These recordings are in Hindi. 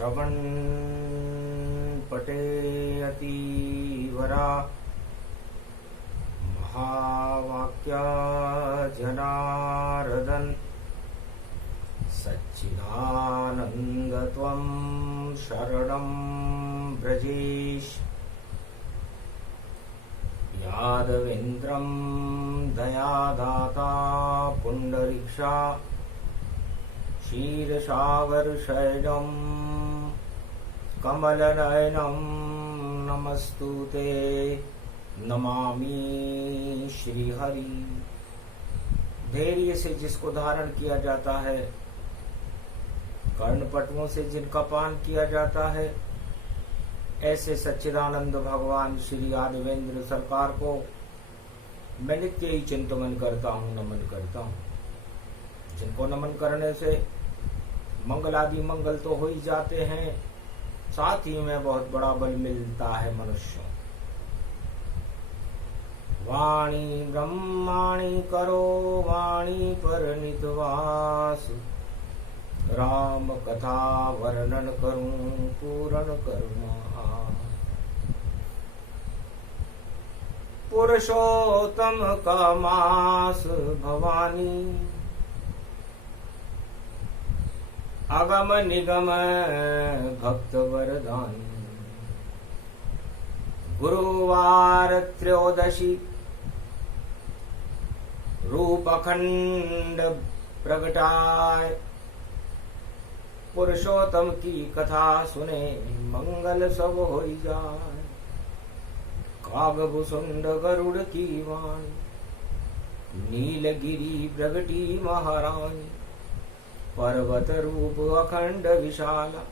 श्रवण पटे अतीवरा महावाक्या जनार्दन सच्चिदानंद त्वं शरणं ब्रजेश यादवेन्द्रं दयादाता पुंडरीक्षा क्षीरसागरशयनं कमलनयनं नमस्तुते नमामि श्रीहरि। धैर्य से जिसको धारण किया जाता है, कर्णपटुओं से जिनका पान किया जाता है, ऐसे सच्चिदानंद भगवान श्री यादवेंद्र सरकार को मैं नित्य ही चिंतन करता हूँ, नमन करता हूँ। जिनको नमन करने से मंगल आदि मंगल तो हो ही जाते हैं, साथ ही में बहुत बड़ा बल मिलता है मनुष्यों। वाणी ब्रह्माणी करो वाणी पर नितवास, राम कथा वर्णन करूं पूर्ण करुणा। पुरुषोत्तम का मास भवानी, अगम निगम भक्त वरदानी। गुरुवार त्रयोदशी रूप अखंड प्रगटाय, पुरुषोत्तम की कथा सुने मंगल सब हो जाए। कागभुसुंड गरुड़ की वाणी, नीलगिरी प्रगटी महारानी। पर्वत रूप अखंड विशाला,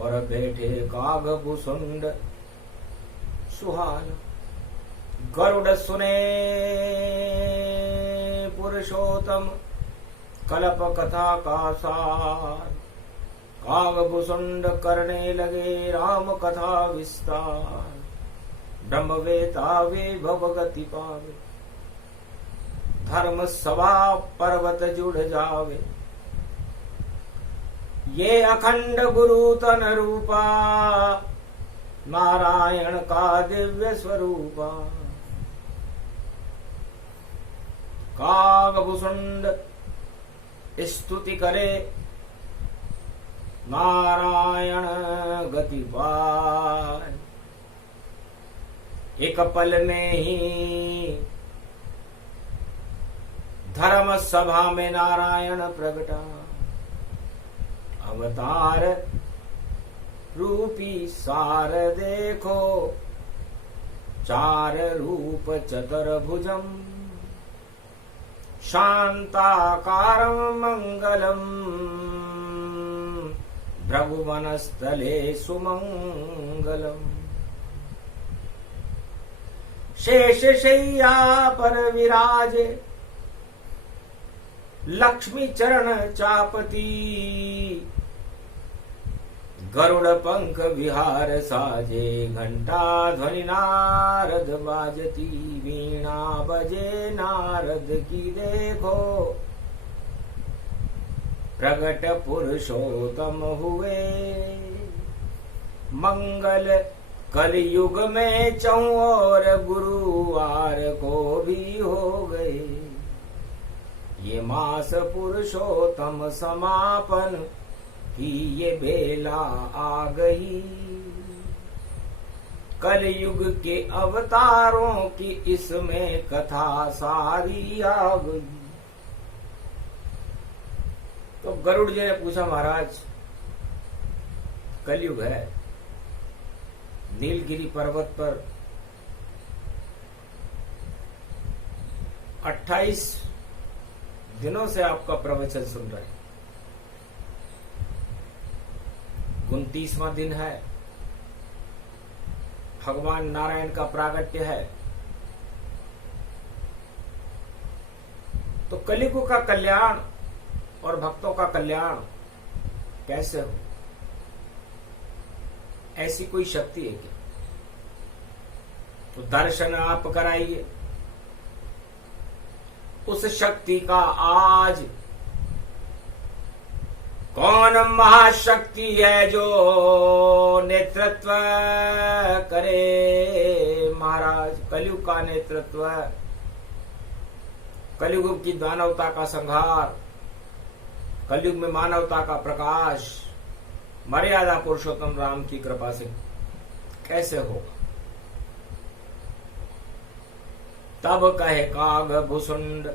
और बैठे कागभुसुंड सुहाना। गरुड़ सुने पुरुषोत्तम कल्प कथा का सार। कागभुसुंड करने लगे राम कथा विस्तार। ब्रह्मवेता वे भवगति पावे, धर्म सभा पर्वत जुड़ जावे। ये अखंड गुरु तन रूपा, नारायण का दिव्य स्वरूपा। कागभुसुंड स्तुति करे, नारायण गति पाए। एक पल में ही धर्म सभा में नारायण प्रगटा। अवतार रूपी सार देखो, चार रूप चतुर्भुजम। शांताकारं मंगलम, भ्रभुवनस्थले सुमंगलम। शेष शय्या पर विराजे, लक्ष्मी चरण चापती। गरुड़ पंख विहार साजे, घंटा ध्वनि नारद बाजती। वीणा बजे नारद की देखो, प्रगट पुरुषोत्तम हुए। मंगल कलयुग में चौर गुरुवार को भी हो गए। ये मास पुरुषोत्तम समापन की ये बेला आ गई। कलयुग के अवतारों की इसमें कथा सारी आ गई। तो गरुड़ जी ने पूछा, महाराज कलयुग है, नीलगिरी पर्वत पर 28 दिनों से आपका प्रवचन सुन रहे हैं। 29वां दिन है, भगवान नारायण का प्रागट्य है। तो कलियुग का कल्याण और भक्तों का कल्याण कैसे हो, ऐसी कोई शक्ति है क्या? तो दर्शन आप कराइए। उस शक्ति का आज कौन महाशक्ति है जो नेतृत्व करे महाराज। कलयुग का नेतृत्व, कलयुग की दानवता का संहार, कलयुग में मानवता का प्रकाश मर्यादा पुरुषोत्तम राम की कृपा से कैसे होगा। तब कहे काग भुसुंड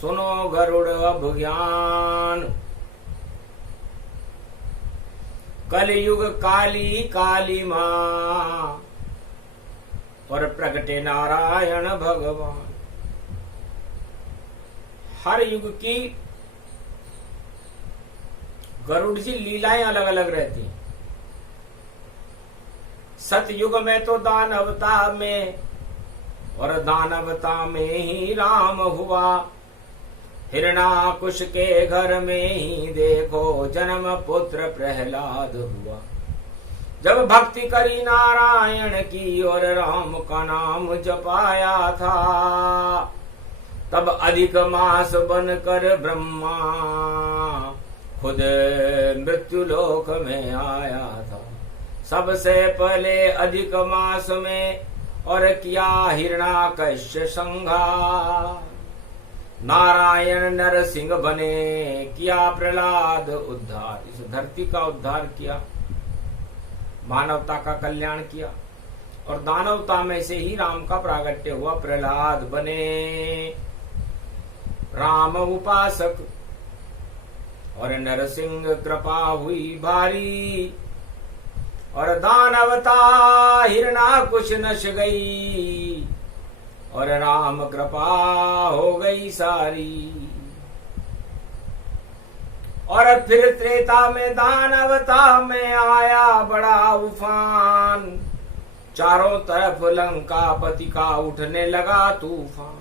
सुनो गरुड़ अभिज्ञान। कलयुग काली काली मां और प्रगटे नारायण भगवान। हर युग की गरुड़ जी लीलाएं अलग अलग रहती। सतयुग में तो दानवता में और दानवता में ही राम हुआ। हिरणाकुश के घर में ही देखो जन्म पुत्र प्रहलाद हुआ। जब भक्ति करी नारायण की और राम का नाम जपाया था, तब अधिक मास बनकर ब्रह्मा खुद मृत्यु लोक में आया था। सबसे पहले अधिक मास में और किया हिरणाकश्य संहार। नारायण नरसिंह बने किया प्रहलाद उद्धार। इस धरती का उद्धार किया, मानवता का कल्याण किया और दानवता में से ही राम का प्रागट्य हुआ। प्रहलाद बने राम उपासक और नरसिंह कृपा हुई भारी। और दानवता हिरणाकुश नश गई और राम कृपा हो गई सारी। और फिर त्रेता में दानवता में आया बड़ा उफान। चारों तरफ लंकापति का उठने लगा तूफान।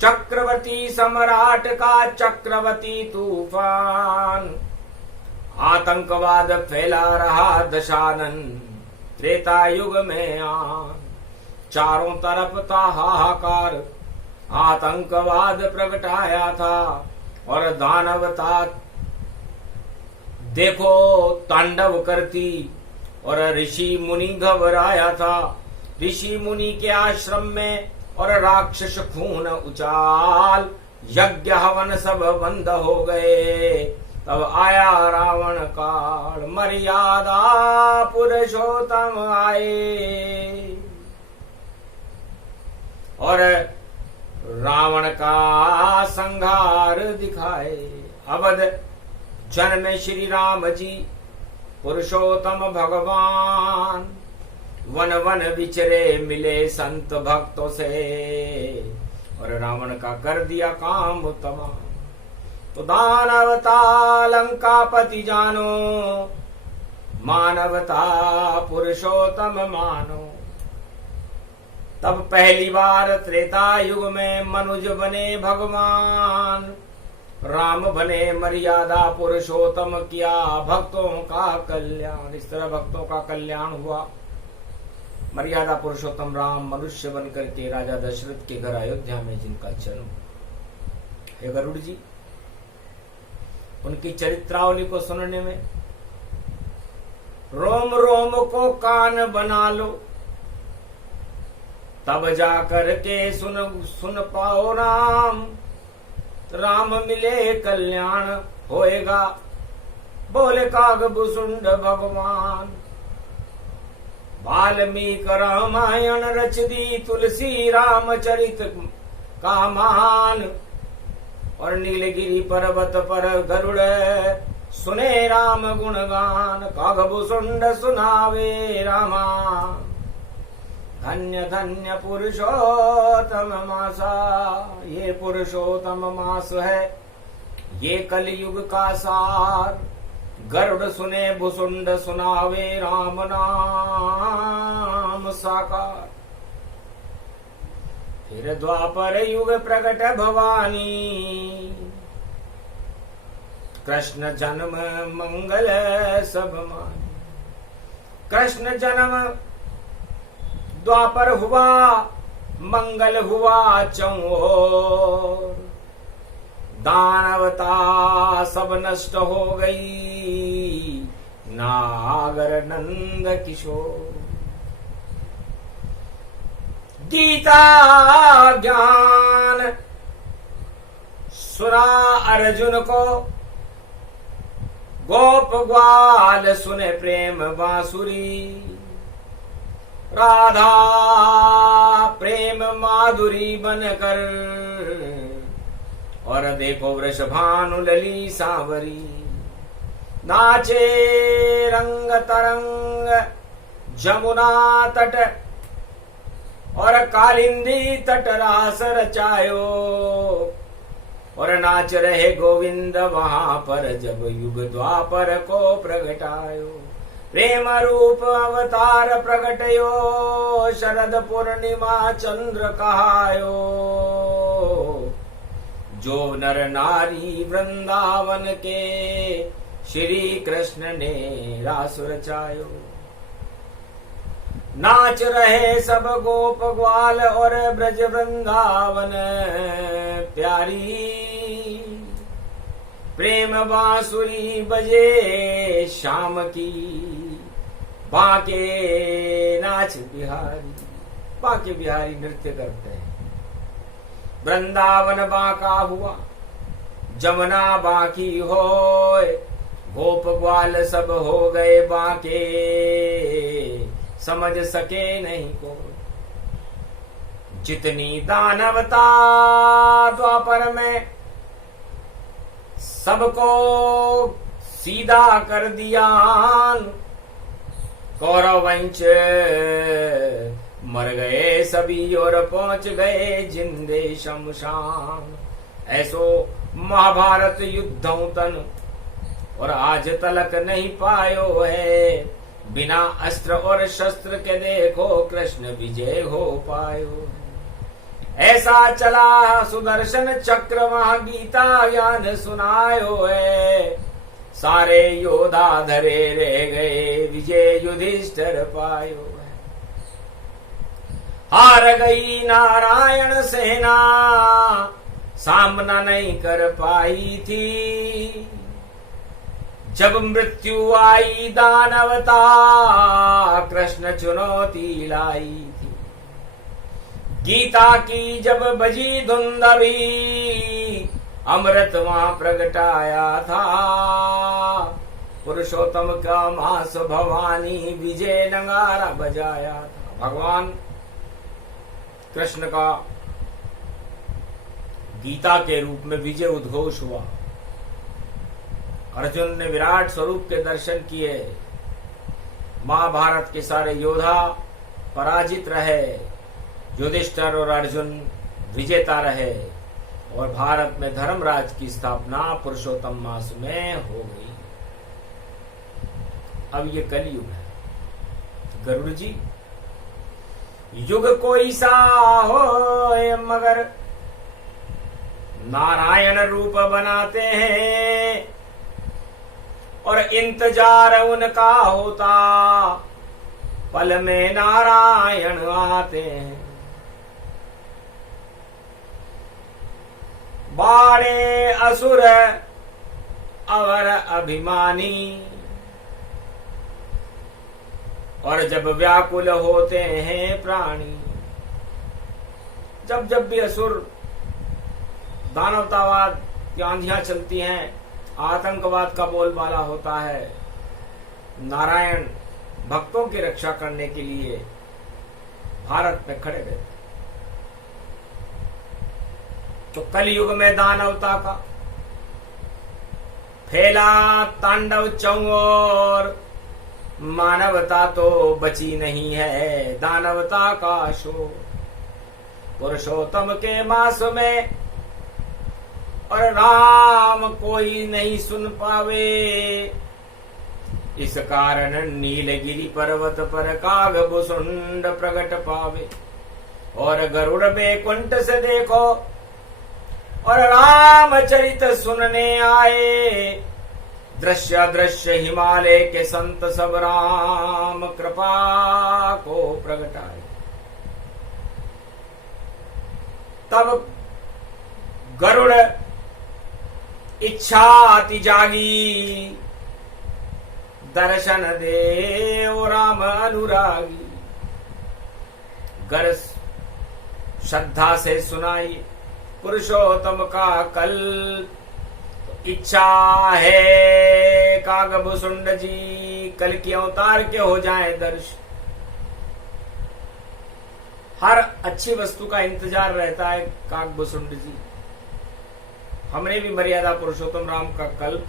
चक्रवर्ती सम्राट का चक्रवर्ती तूफान। आतंकवाद फैला रहा दशानन त्रेता युग में चारों तरफ था हाहाकार। आतंकवाद प्रगटाया था और दानवता देखो तांडव करती। और ऋषि मुनि घबराया था। ऋषि मुनि के आश्रम में और राक्षस खून उचाल। यज्ञ हवन सब बंद हो गए। तब आया रावण काल मर्यादा पुरुषोत्तम आए और रावण का संहार दिखाए। अवध जन्मे श्री राम जी पुरुषोत्तम भगवान। वन वन विचरे मिले संत भक्तों से और रावण का कर दिया काम तमाम। तो दानवता लंकापति जानो, मानवता पुरुषोत्तम मानो। तब पहली बार त्रेता युग में मनुज बने भगवान। राम बने मर्यादा पुरुषोत्तम किया भक्तों का कल्याण। इस तरह भक्तों का कल्याण हुआ। मर्यादा पुरुषोत्तम राम मनुष्य बनकर के राजा दशरथ के घर अयोध्या में जिनका जन्म। हे गरुड़ जी, उनकी चरित्रावली को सुनने में रोम रोम को कान बना लो। तब जाकर के सुन पाओ राम। राम मिले कल्याण होएगा। बोले कागभुसुंड भगवान। वाल्मीकि रामायण रच दी तुलसी रामचरित का मान। और नीलगिरी पर्वत पर गरुड़ सुने राम गुणगान। कागभुसुंड सुनावे रामा। धन्य धन्य पुरुषोत्तम मासा। ये पुरुषोत्तम मास है, ये कलयुग का सार। गरुड़ सुने भुसुंड सुनावे राम नाम साकार। फिर द्वापर युग प्रकट भवानी। कृष्ण जन्म मंगल सब मानी। कृष्ण जन्म द्वापर हुआ, मंगल हुआ चौर। दानवता सब नष्ट हो गई, नागर नंद किशोर। गीता ज्ञान सुना अर्जुन को, गोप ग्वाल सुने प्रेम बांसुरी। राधा प्रेम माधुरी बनकर, और देखो वृषभानु लली सांवरी। नाचे रंग तरंग जमुना तट, और कालिंदी तट रास रचायो। और नाच रहे गोविंद वहां पर, जब युग द्वापर को प्रगटायो। प्रेम रूप अवतार प्रगटयो, शरद पूर्णिमा चंद्र कहायो। जो नर नारी वृंदावन के, श्री कृष्ण ने रास रचायो। नाच रहे सब गोप ग्वाल, और ब्रज वृंदावन प्यारी। प्रेम बांसुरी बजे शाम की, बांके नाच बिहारी। बांके बिहारी नृत्य करते हैं। वृंदावन बांका हुआ, जमुना बांकी होए। गोप ग्वाल सब हो गए बांके, समझ सके नहीं को। जितनी दानवता द्वापर में, सबको सीधा कर दिया। कौरवंश मर गए सभी, और पहुंच गए जिंदे शमशान। ऐसो महाभारत युद्धों तन, और आज तलक नहीं पायो है। बिना अस्त्र और शस्त्र के देखो, कृष्ण विजय हो पायो। ऐसा चला सुदर्शन चक्र, वहां गीता ज्ञान सुनायो है। सारे योद्धा धरे रह गए, विजय युधिष्ठिर पायो है। हार गई नारायण सेना, सामना नहीं कर पाई थी। जब मृत्यु आई दानवता, कृष्ण चुनौती लाई थी। गीता की जब बजी धुंधवी, अमृत वहां प्रगटाया था। पुरुषोत्तम का मास भवानी, विजय नगारा बजाया था। भगवान कृष्ण का गीता के रूप में विजय उद्घोष हुआ। अर्जुन ने विराट स्वरूप के दर्शन किए। महाभारत के सारे योद्धा पराजित रहे, युधिष्ठिर और अर्जुन विजेता रहे, और भारत में धर्मराज की स्थापना पुरुषोत्तम मास में हो गई। अब ये कलयुग है। गरुड़ जी, युग कोई सा हो मगर नारायण रूप बनाते हैं, और इंतजार उनका होता, पल में नारायण आते हैं। बाड़े असुर अवर अभिमानी, और जब व्याकुल होते हैं प्राणी। जब जब भी असुर दानवतावाद की आंधियां चलती हैं, आतंकवाद का बोलबाला होता है, नारायण भक्तों की रक्षा करने के लिए भारत में खड़े रहते। तो कलयुग में दानवता का फैला तांडव चौर, मानवता तो बची नहीं है दानवता का शोर। पुरुषोत्तम के मास में और राम कोई नहीं सुन पावे, इस कारण नीलगिरी पर्वत पर काग भुसुंड प्रगट पावे। और गरुड़ बैकुंठ से देखो और रामचरित सुनने आए, दृश्य अदृश्य हिमालय के संत सब राम कृपा को प्रगटाए। तब गरुड़ इच्छा अति जागी, दर्शन देव राम अनुरागी। गर श्रद्धा से सुनाई पुरुषोत्तम का कल, इच्छा है कागभूषुंड जी कल की अवतार के हो जाए दर्श। हर अच्छी वस्तु का इंतजार रहता है कागभूषुंड जी। हमने भी मर्यादा पुरुषोत्तम राम का कल्प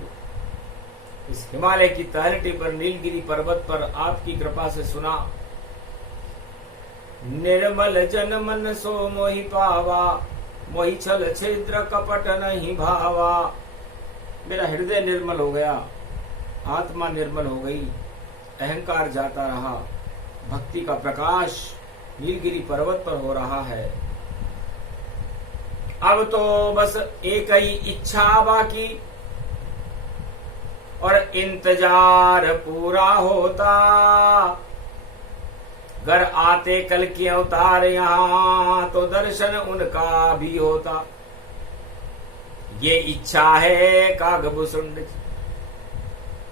इस हिमालय की तलहटी पर नीलगिरी पर्वत पर आपकी कृपा से सुना। निर्मल जन मन सो मोहि पावा, मोहि छल छिद्र कपट नहीं भावा। मेरा हृदय निर्मल हो गया, आत्मा निर्मल हो गई, अहंकार जाता रहा। भक्ति का प्रकाश नीलगिरी पर्वत पर हो रहा है। अब तो बस एक ही इच्छा बाकी और इंतजार पूरा होता। घर आते कल की अवतार यहाँ तो दर्शन उनका भी होता। ये इच्छा है कागभूषुंड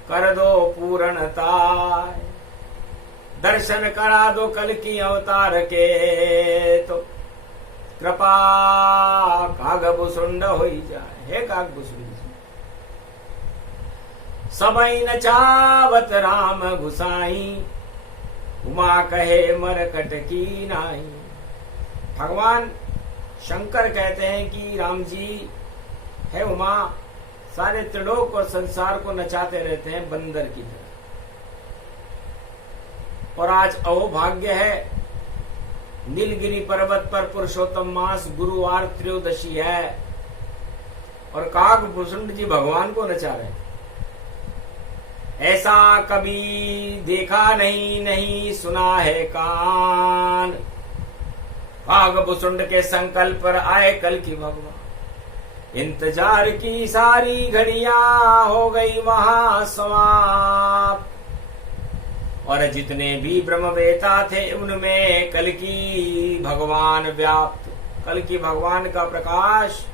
कर दो पूर्णता, दर्शन करा दो कल की अवतार के तो कृपा कागभूषुंड हो जाए। हे कागभूषुंड सबई न चावत राम गुसाई, उमा कहे मरकट की नाई। भगवान शंकर कहते हैं कि राम जी है उमा सारे त्रिलोक और संसार को नचाते रहते हैं बंदर की तरह। और आज अहोभाग्य है नीलगिरी पर्वत पर पुरुषोत्तम मास गुरुवार त्रयोदशी है और कागभूषुंड जी भगवान को नचा रहे हैं। ऐसा कभी देखा नहीं सुना है कान। कागभूषुंड के संकल्प पर आए कल की भगवान। इंतजार की सारी घड़ियां हो गई वहां समाप्त। और जितने भी ब्रह्मवेता थे उनमें कल की भगवान व्याप्त। कल की भगवान का प्रकाश,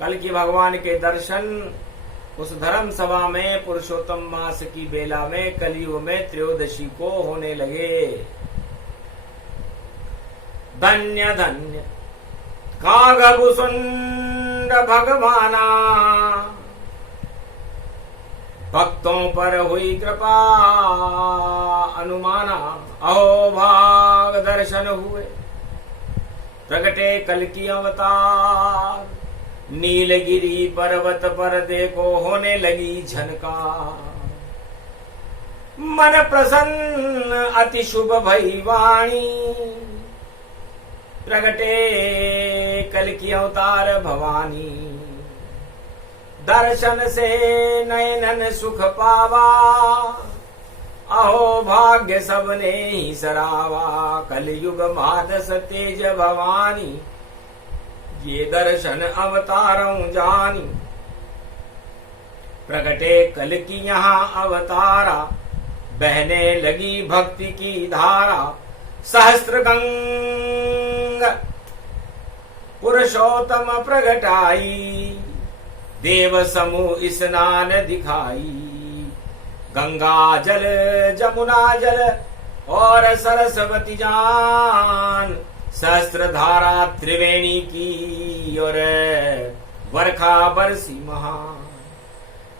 कल की भगवान के दर्शन उस धर्म सभा में पुरुषोत्तम मास की बेला में कलयुग में त्रयोदशी को होने लगे। धन्य धन्य कागभूषुंड भगवाना, भक्तों पर हुई कृपा अनुमाना। अहो भाग दर्शन हुए प्रगटे कल की अवतार। नीलगिरी पर्वत पर देखो होने लगी झनकार। मन प्रसन्न अति शुभ भई वाणी, प्रगटे कल की अवतार भवानी। दर्शन से नयनन सुख पावा, अहो भाग्य सबने ही सरावा। कलयुग मादस तेज भवानी, ये दर्शन अवतारों जानी। प्रगटे कल की यहाँ अवतारा, बहने लगी भक्ति की धारा। सहस्त्र गंग पुरुषोत्तम प्रगटाई, देव समूह स्नान दिखाई। गंगा जल जमुना जल और सरस्वती जान, सहस्त्र धारा त्रिवेणी की और वर्षा बरसी महान।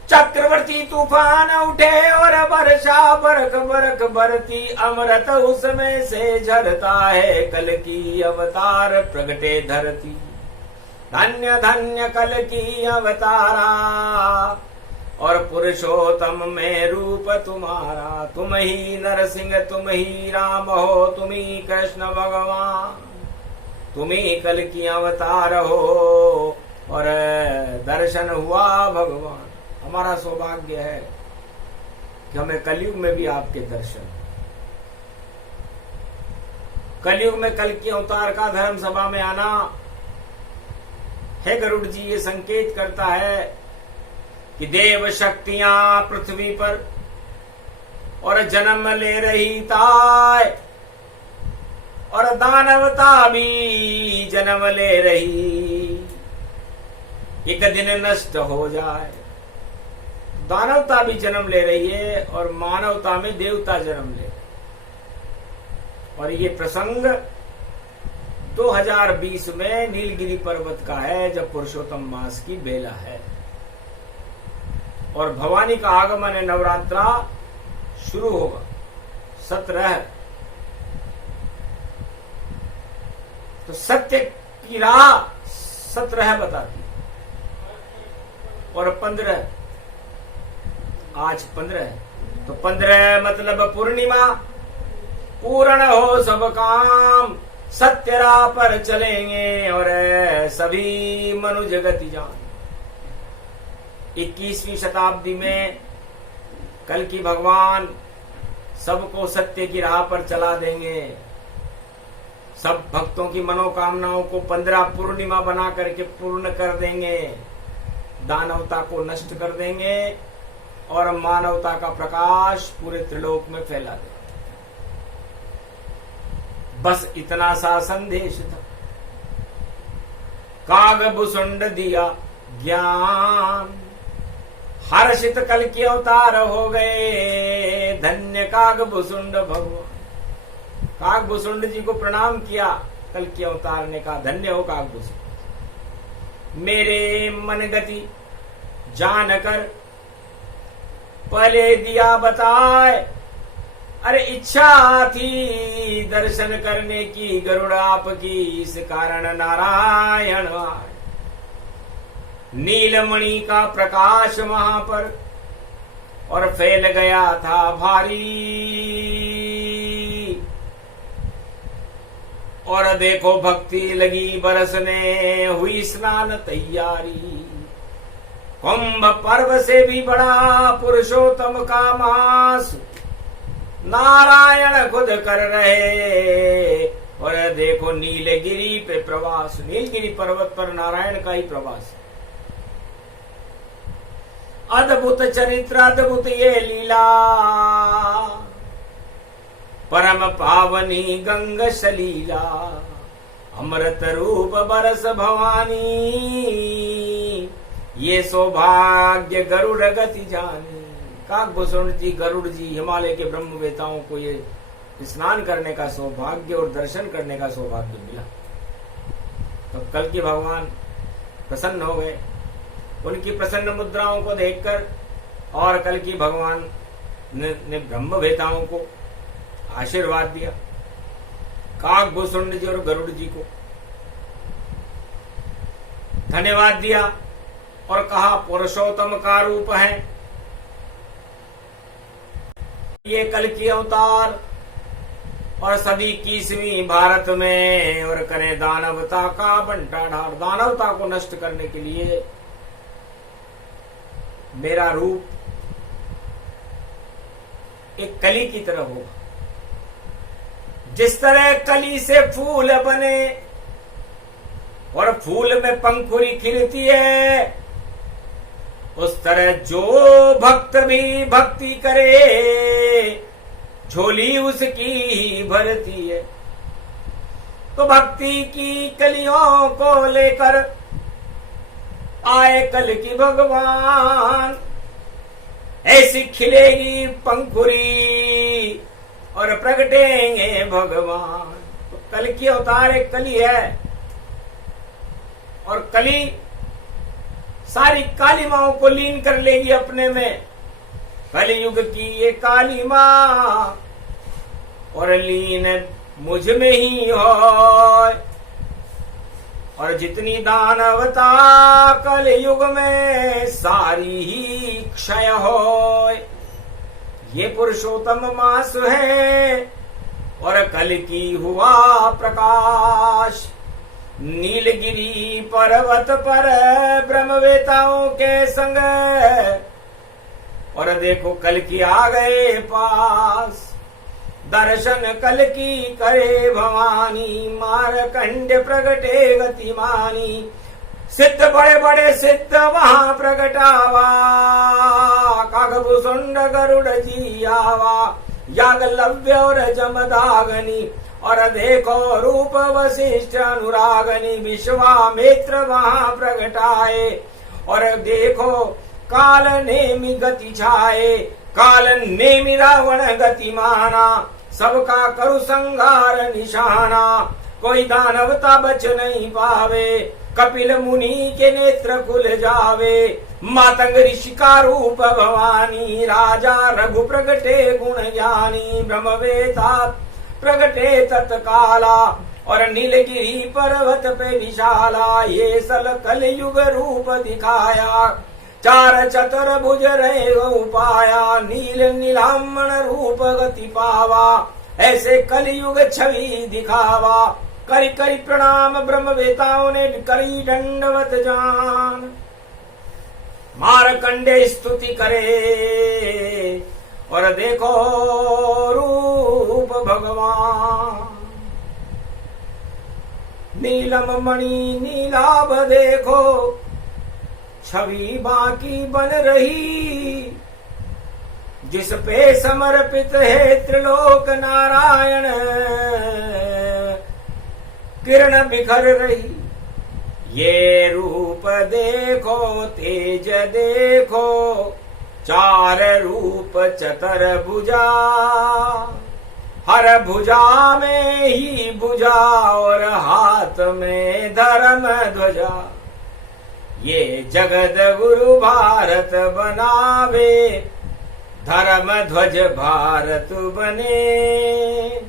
चक्रवर्ती तूफान उठे और वर्षा बरख बरख बरती। अमृत उसमें से झरता है कल की अवतार प्रगटे धरती। धन्य धन्य कल की अवतारा और पुरुषोत्तम में रूप तुम्हारा। तुम ही नरसिंह तुम ही राम हो, तुम ही कृष्ण भगवान, तुम ही कल की अवतार हो। और दर्शन हुआ भगवान। हमारा सौभाग्य है कि हमें कलयुग में भी आपके दर्शन। कलयुग में कल की अवतार का धर्म सभा में आना है गरुड़ जी, ये संकेत करता है कि देव शक्तियां पृथ्वी पर और जन्म ले रही ताय, और दानवता भी जन्म ले रही। एक दिन नष्ट हो जाए। दानवता भी जन्म ले रही है और मानवता में देवता जन्म ले। और ये प्रसंग 2020 में नीलगिरी पर्वत का है, जब पुरुषोत्तम मास की बेला है और भवानी का आगमन है, नवरात्रा शुरू होगा। 17 तो सत्य की राह 17 बताती और 15 आज 15 है तो 15 मतलब पूर्णिमा। पूर्ण हो सब काम, सत्य राह पर चलेंगे और सभी मनुज गति जान। 21वीं शताब्दी में कल की भगवान सबको सत्य की राह पर चला देंगे। सब भक्तों की मनोकामनाओं को 15 पूर्णिमा बना करके पूर्ण कर देंगे। दानवता को नष्ट कर देंगे और मानवता का प्रकाश पूरे त्रिलोक में फैला देंगे। बस इतना सा संदेश था। कागभूषुंड दिया ज्ञान, हर्षित कल के अवतार हो गए, धन्य कागभूषुंड भगवान। कागभूषुंड जी को प्रणाम किया, कल के अवतार ने कहा धन्य हो कागभूषुंड। मेरे मन गति जानकर पहले दिया बताए, अरे इच्छा थी दर्शन करने की गरुड़ आपकी, इस कारण नारायण आए। नीलमणि का प्रकाश वहां पर और फैल गया था भारी, और देखो भक्ति लगी बरसने, हुई स्नान तैयारी। कुंभ पर्व से भी बड़ा पुरुषोत्तम का मास नारायण खुद कर रहे। और देखो नीलगिरी पे प्रवास, नीलगिरी पर्वत पर नारायण का ही प्रवास। अद्भुत चरित्र, अद्भुत ये लीला, परम पावनी गंग सलीला, अमृत रूप बरस भवानी, ये सौभाग्य गरुड़ गति जानी। कागभूषुंड जी, गरुड़ जी, हिमालय के ब्रह्मवेताओं को ये स्नान करने का सौभाग्य और दर्शन करने का सौभाग्य मिला। तो कल की भगवान प्रसन्न हो गए उनकी प्रसन्न मुद्राओं को देखकर, और कल की भगवान ने ब्रह्मवेताओं को आशीर्वाद दिया। कागभूषुंड जी और गरुड़ जी को धन्यवाद दिया और कहा पुरुषोत्तम का रूप है ये कल की अवतार, और सदी 21वीं भारत में और करें दानवता का बंटाढार। दानवता को नष्ट करने के लिए मेरा रूप एक कली की तरह होगा। जिस तरह कली से फूल बने और फूल में पंखुड़ी खिलती है, उस तरह जो भक्त भी भक्ति करे झोली उसकी ही भरती है। तो भक्ति की कलियों को लेकर आए कल की भगवान, ऐसी खिलेगी पंखुड़ी और प्रगटेंगे भगवान। तो कल की अवतार एक कली है, और कली सारी काली माओं को लीन कर लेगी अपने में। कलयुग की ये काली माँ और लीन मुझ में ही हो, और जितनी दानवता कलयुग में सारी ही क्षय हो। ये पुरुषोत्तम मास है और कल की हुआ प्रकाश। नीलगिरी पर्वत पर ब्रह्मवेताओं के संग, और देखो कल की आ गए पास। दर्शन कल की करे भवानी, मारकंड प्रगटे गतिमानी। सिद्ध बड़े बड़े सिद्ध वहां प्रगटावा, कागभूषुंड गरुड़ जी आवा। यागलव्य और जमदाग्नि, और देखो रूप वशिष्ठ अनुरागनी, विश्वामित्र वहां प्रगटाए, और देखो काल नेमि गति छाए, काल नेमि रावण गति माना, सबका करु संहार निशाना, कोई दानवता बच नहीं पावे, कपिल मुनि के नेत्र खुल जावे, मातंग ऋषि का रूप भवानी, राजा रघु प्रगटे गुण ज्ञानी, ब्रह्मवेता प्रगटे तत्काला, और नीलगिरी पर्वत पे विशाला, ये सल कलयुग रूप दिखाया, चार चतुर भुज रहे उपाया, नील नीलाम्बन रूप गति पावा, ऐसे कलयुग छवि दिखावा, करी करी प्रणाम ब्रह्मवेताओं ने करी दंडवत जान, मारकंडे स्तुति करे, और देखो रूप भगवान, नीलम मणि नीलाभ देखो, छवि बाकी बन रही, जिस पे समर्पित है त्रिलोक नारायण, किरण बिखर रही, ये रूप देखो तेज देखो, चार रूप चतर भुजा, हर भुजा में ही भुजा, और हाथ में धर्म ध्वजा, ये जगत गुरु भारत बनावे, धर्म ध्वज भारत बने,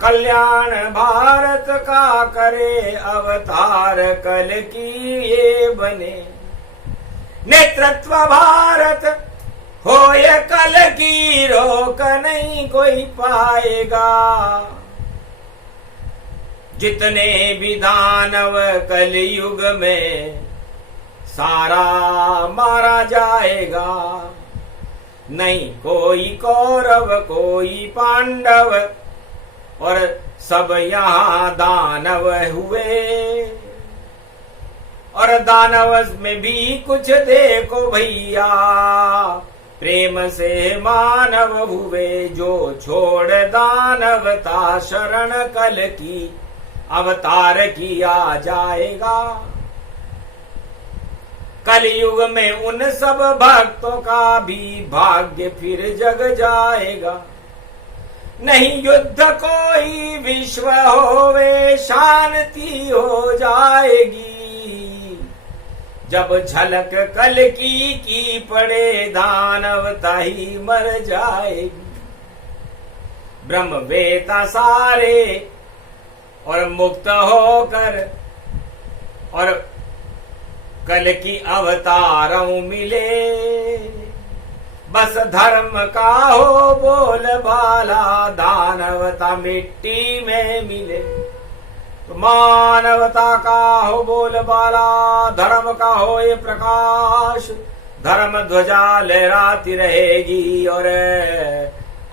कल्याण भारत का करे अवतार, कल की ये बने, नेतृत्व भारत होय कल की, रोक नहीं कोई पाएगा, जितने भी दानव कलयुग में सारा मारा जाएगा, नहीं कोई कौरव कोई पांडव, और सब यहाँ दानव हुए, और दानव में भी कुछ देखो भैया, प्रेम से मानव हुए, जो छोड़ दानवता शरण कल की अवतार किया जाएगा, कलयुग में उन सब भक्तों का भी भाग्य फिर जग जाएगा, नहीं युद्ध कोई विश्व होवे, शांति हो जाएगी, जब झलक कल की पड़े, दानवता ही मर जाएगी, ब्रह्मवेता सारे और मुक्त होकर, और कल की अवतारों मिले, बस धर्म का हो बोल बाला, दानवता मिट्टी में मिले, तो मानवता का हो बोल बाला, धर्म का हो ये प्रकाश, धर्म ध्वजा लहराती रहेगी, और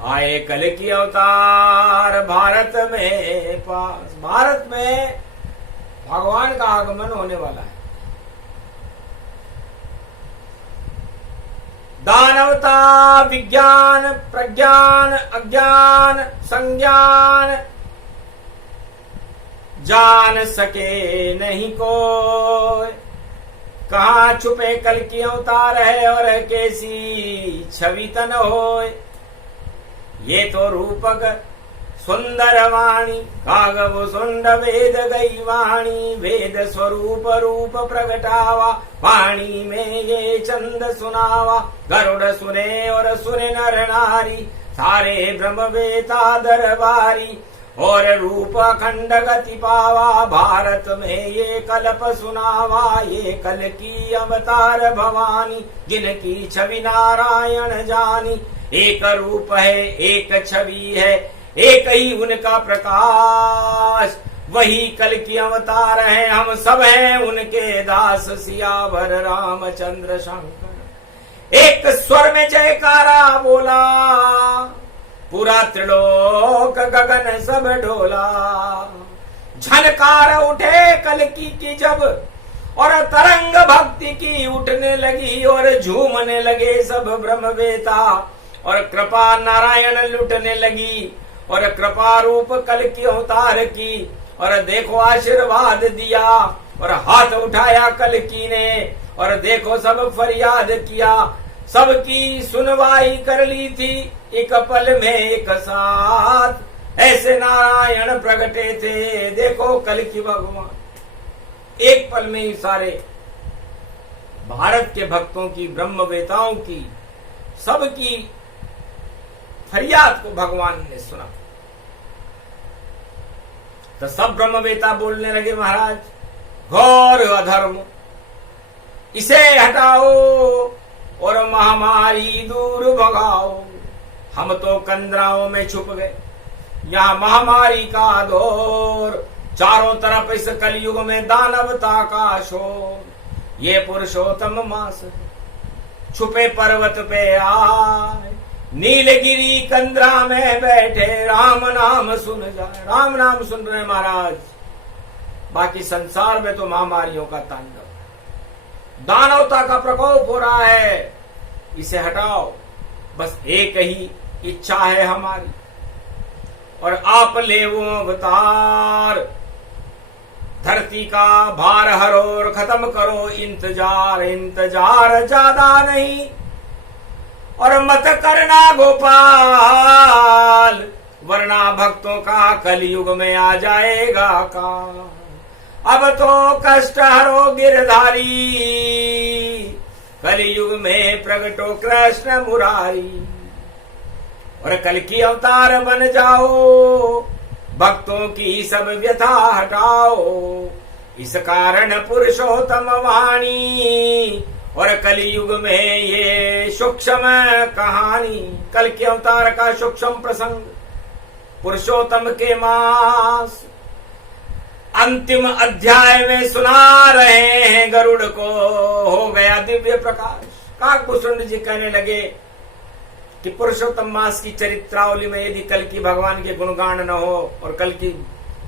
आए कल की अवतार भारत में पास, भारत में भगवान का आगमन होने वाला है, दानवता विज्ञान प्रज्ञान अज्ञान संज्ञान जान सके नहीं कोई, कहाँ छुपे कल की अवतार है, और कैसी छवि तन होय, ये तो रूपक सुंदर वाणी, कागव सुंड वेद गई वाणी, वेद स्वरूप रूप प्रगटावा, वाणी में ये चंद सुनावा, गरुड़ सुने और सुने नर नारी, सारे ब्रह्मवेता दरबारी, और रूप अखंड गति पावा, भारत में ये कल्प सुनावा, ये कल की अवतार भवानी, जिनकी छवि नारायण जानी, एक रूप है एक छवि है, एक ही उनका प्रकाश, वही कल की अवतार हैं, हम सब हैं उनके दास, सियावर रामचंद्र शंकर। एक स्वर में जयकारा बोला, पूरा त्रिलोक गगन सब डोला, झनकार उठे कल की जब, और तरंग भक्ति की उठने लगी, और झूमने लगे सब ब्रह्मवेता, और कृपा नारायण लुटने लगी और कृपा रूप कल की अवतार की। और देखो आशीर्वाद दिया और हाथ उठाया कल की ने और देखो सब फरियाद किया, सबकी सुनवाई कर ली थी एक पल में एक साथ, ऐसे नारायण प्रगटे थे। देखो कल की भगवान एक पल में ही सारे भारत के भक्तों की, ब्रह्मवेताओं की, सबकी फरियाद को भगवान ने सुना। तो सब ब्रह्मवेता बोलने लगे, महाराज घोर अधर्म, इसे हटाओ और महामारी दूर भगाओ। हम तो कंदराओं में छुप गए, यहाँ महामारी का दौर, चारों तरफ इस कलयुग में दानवता का शोर। ये पुरुषोत्तम मास छुपे पर्वत पे आए, नीलगिरी कंदरा में बैठे राम नाम सुन जाए। राम नाम सुन रहे महाराज, बाकी संसार में तो महामारियों का तांडव, दानवता का प्रकोप हो रहा है, इसे हटाओ। बस एक ही इच्छा है हमारी, और आप ले वो अवतार, धरती का भार हरो और खत्म करो इंतजार। इंतजार ज्यादा नहीं और मत करना गोपाल, वरना भक्तों का कलयुग में आ जाएगा काल। अब तो कष्ट हरो गिरधारी, कलयुग में प्रगटो कृष्ण मुरारी। और कल की अवतार बन जाओ, भक्तों की सब व्यथा हटाओ। इस कारण पुरुषोत्तम वाणी और कलयुग में ये सूक्ष्म कहानी, कल के अवतार का सूक्ष्म प्रसंग, पुरुषोत्तम के मास अंतिम अध्याय में सुना रहे हैं। गरुड़ को हो गया दिव्य प्रकाश। काकभूषण जी कहने लगे कि पुरुषोत्तम मास की चरित्रावली में यदि कल की भगवान के गुणगान न हो और कल की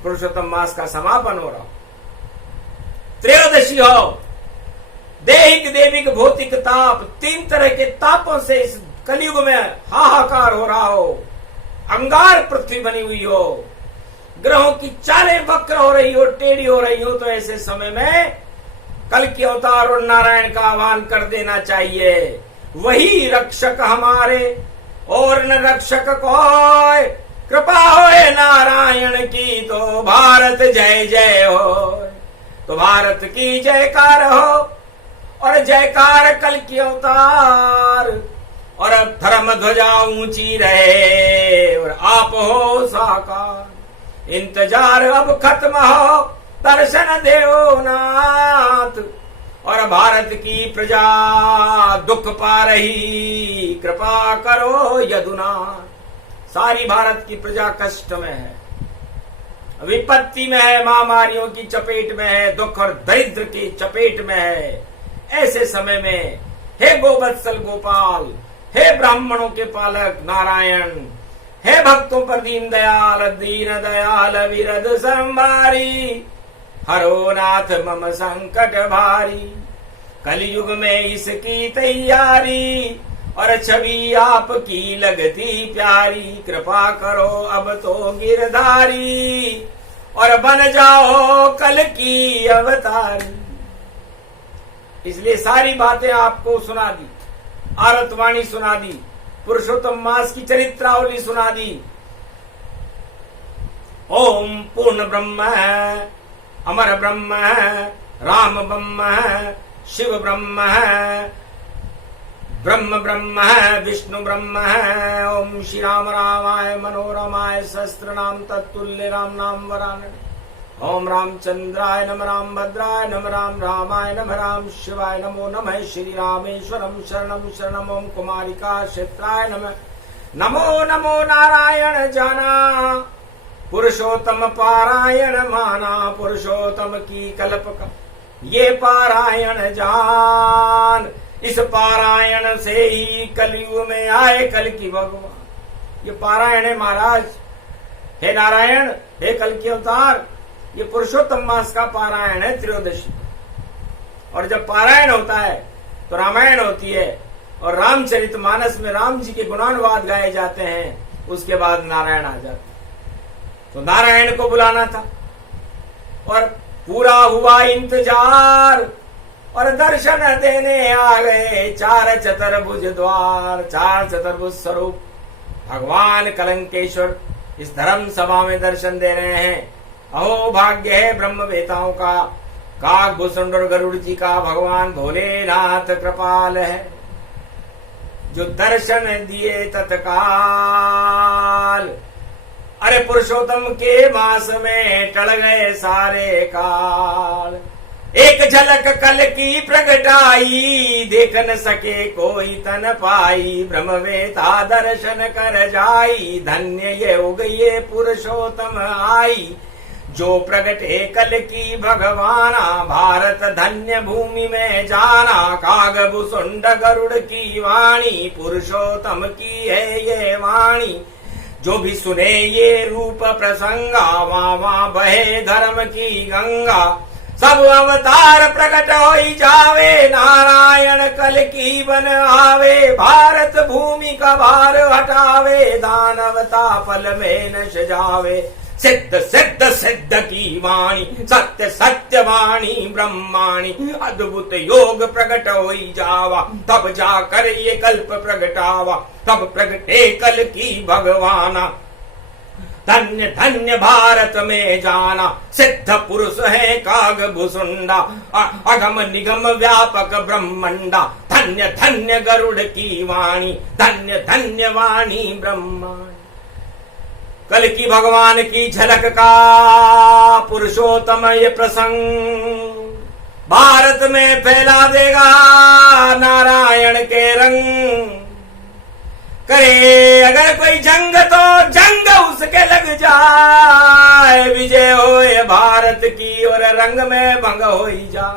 पुरुषोत्तम मास का समापन हो रहा, त्रयोदशी हो, दैहिक देविक भौतिक ताप, तीन तरह के तापों से इस कलयुग में हाहाकार हो रहा हो, अंगार पृथ्वी बनी हुई हो, ग्रहों की चालें वक्र हो रही हो, टेढ़ी हो रही हो, तो ऐसे समय में कल की अवतार और नारायण का आह्वान कर देना चाहिए। वही रक्षक हमारे और न रक्षक कोई, कृपा होए नारायण की तो भारत जय जय हो। तो भारत की जयकार हो और जयकार कल की अवतार, और अब धर्म ध्वजा ऊंची रहे और आप हो साकार। इंतजार अब खत्म हो, दर्शन देओ नाथ, और भारत की प्रजा दुख पा रही, कृपा करो यदुनाथ। सारी भारत की प्रजा कष्ट में है, विपत्ति में है, महामारियों की चपेट में है, दुख और दरिद्र की चपेट में है। ऐसे समय में हे गोवत्सल गोपाल, हे ब्राह्मणों के पालक नारायण, हे भक्तों पर दीन दयाल विरद संभारी, हरो नाथ मम संकट भारी। कलयुग में इसकी तैयारी और छवि आपकी लगती प्यारी, कृपा करो अब तो गिरधारी और बन जाओ कल की अवतारी। इसलिए सारी बातें आपको सुना दी, आरतवाणी सुना दी, पुरुषोत्तम मास की चरित्रावली सुना दी। ओम पूर्ण ब्रह्म है, अमर ब्रह्म है, राम ब्रह्म है, शिव ब्रह्म है, ब्रह्म ब्रह्म है, विष्णु ब्रह्म है। ओम श्री राम रामाय मनोरमाय सहस्त्र नाम तत्तुल्य राम नाम वरानने। ओम रामचंद्राय नम, राम भद्राय नम, राम रामाय नम, राम शिवाय नमो नमः। श्री रामेश्वरम शरणम शरणम। ओम कुमारिका क्षेत्राय नमः। नमो नमो नारायण जाना, पुरुषोत्तम पारायण माना, पुरुषोत्तम की कल्प का ये पारायण जान। इस पारायण से ही कलयुग में आए कल की भगवान। ये पारायण है महाराज, हे नारायण, हे कल की अवतार, ये पुरुषोत्तम मास का पारायण है त्रयोदशी। और जब पारायण होता है तो रामायण होती है, और रामचरितमानस में राम जी के गुणानुवाद गाए जाते हैं, उसके बाद नारायण आ जाते। तो नारायण को बुलाना था और पूरा हुआ इंतजार और दर्शन देने आ गए चार चतुर्भुज द्वार, चार चतुर्भुज स्वरूप भगवान कलंकेश्वर इस धर्म सभा में दर्शन दे रहे हैं। अहो भाग्य है ब्रह्मवेताओं का, काकभूषुंड और गरुड़ जी का, भगवान भोलेनाथ कृपाल है जो दर्शन दिए तत्काल। अरे पुरुषोत्तम के मास में टल गए सारे काल, एक झलक कल की प्रगटाई, देख न सके कोई तन पाई, ब्रह्मवेता दर्शन कर जाई, धन्य ये हो गई ये पुरुषोत्तम आई, जो प्रगटे कल की भगवाना, भारत धन्य भूमि में जाना, काकभूषुंड गरुड़ की वाणी, पुरुषोत्तम की है ये वाणी, जो भी सुने ये रूप प्रसंगा, वहाँ वहाँ बहे धर्म की गंगा, सब अवतार प्रकट होई जावे, नारायण कल की बन आवे, भारत भूमि का भार हटावे, दानवता फल में न सजावे, सिद्ध सिद्ध सिद्ध की वाणी, सत्य सत्य वाणी ब्रह्माणी, अद्भुत योग प्रकट होई जावा, तब जाकर ये कल्प प्रगटावा, तब प्रगटे कल की भगवाना, धन्य धन्य भारत में जाना, सिद्ध पुरुष है काकभूषुंडा, अगम निगम व्यापक ब्रह्मंडा, धन्य धन्य गरुड़ की वाणी, धन्य धन्य वाणी ब्रह्माणी। कल की भगवान की झलक का पुरुषोत्तम ये प्रसंग, भारत में फैला देगा नारायण के रंग, करे अगर कोई जंग तो जंग उसके लग जाए, विजय होए भारत की और रंग में भंग हो जा,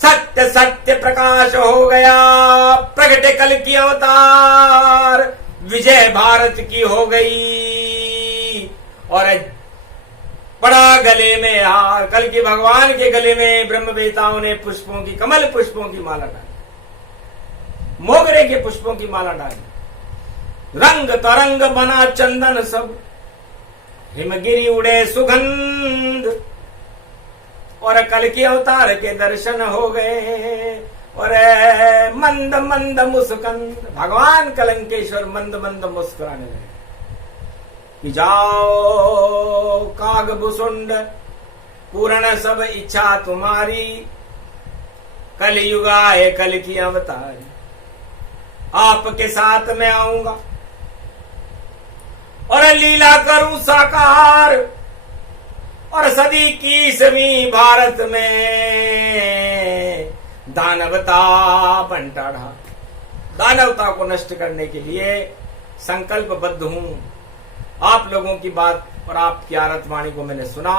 सत्य सत्य प्रकाश हो गया, प्रगटे कल की अवतार, विजय भारत की हो गई और पड़ा गले में हार। कल की भगवान के गले में ब्रह्मवेताओं ने पुष्पों की, कमल पुष्पों की माला डाली, मोगरे के पुष्पों की माला डाली, रंग तरंग बना चंदन सब, हिमगिरी उड़े सुगंध, और कल के अवतार के दर्शन हो गए और मंद मंद मुस्कंद, भगवान कलंकेश्वर मंद मंद मुस्कुराने लगे कि जाओ काकभूषुंड पूर्ण सब इच्छा तुम्हारी, कल युग आए कल की अवतारी, आपके साथ में आऊंगा और लीला करूं साकार, और सदी की सभी भारत में दानवता बंटा रहा, दानवता को नष्ट करने के लिए संकल्पबद्ध हूं। आप लोगों की बात और आपकी आरतवाणी को मैंने सुना,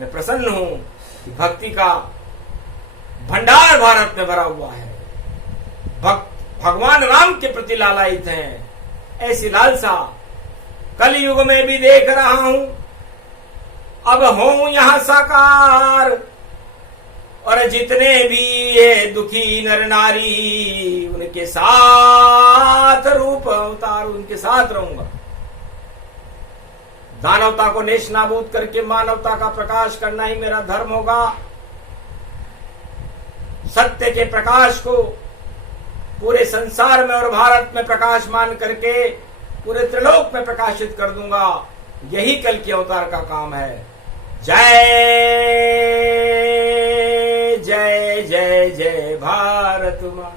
मैं प्रसन्न हूं कि भक्ति का भंडार भारत में भरा हुआ है, भगवान राम के प्रति लालायित हैं, ऐसी लालसा कलयुग में भी देख रहा हूं, अब हूं यहां साकार, और जितने भी ये दुखी नर नारी उनके साथ रूप अवतार, उनके साथ रहूंगा, दानवता को नेश नाबूद करके मानवता का प्रकाश करना ही मेरा धर्म होगा, सत्य के प्रकाश को पूरे संसार में और भारत में प्रकाशमान करके पूरे त्रिलोक में प्रकाशित कर दूंगा, यही कल के अवतार का काम है। जय जय जय जय भारत मां,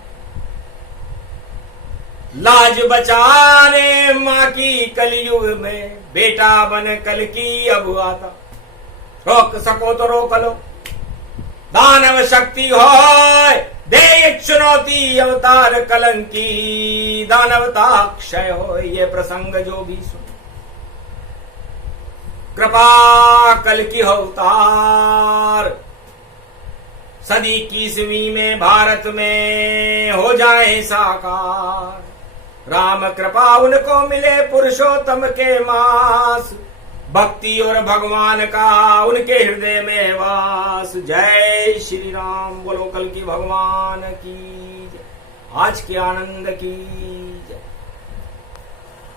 लाज बचाने मां की कलयुग में, बेटा बन कल की अब आता, रोक सको तो रोक लो, दानव शक्ति हो दे एक चुनौती, अवतार कलंकी, दानवता क्षय हो, ये प्रसंग जो भी सुन, कृपा कल की अवतार, सदी की ईस्वी में भारत में हो जाए साकार, राम कृपा उनको मिले पुरुषोत्तम के मास, भक्ति और भगवान का उनके हृदय में वास। जय श्री राम, बोलो कल की भगवान की जय। आज के आनंद की जय।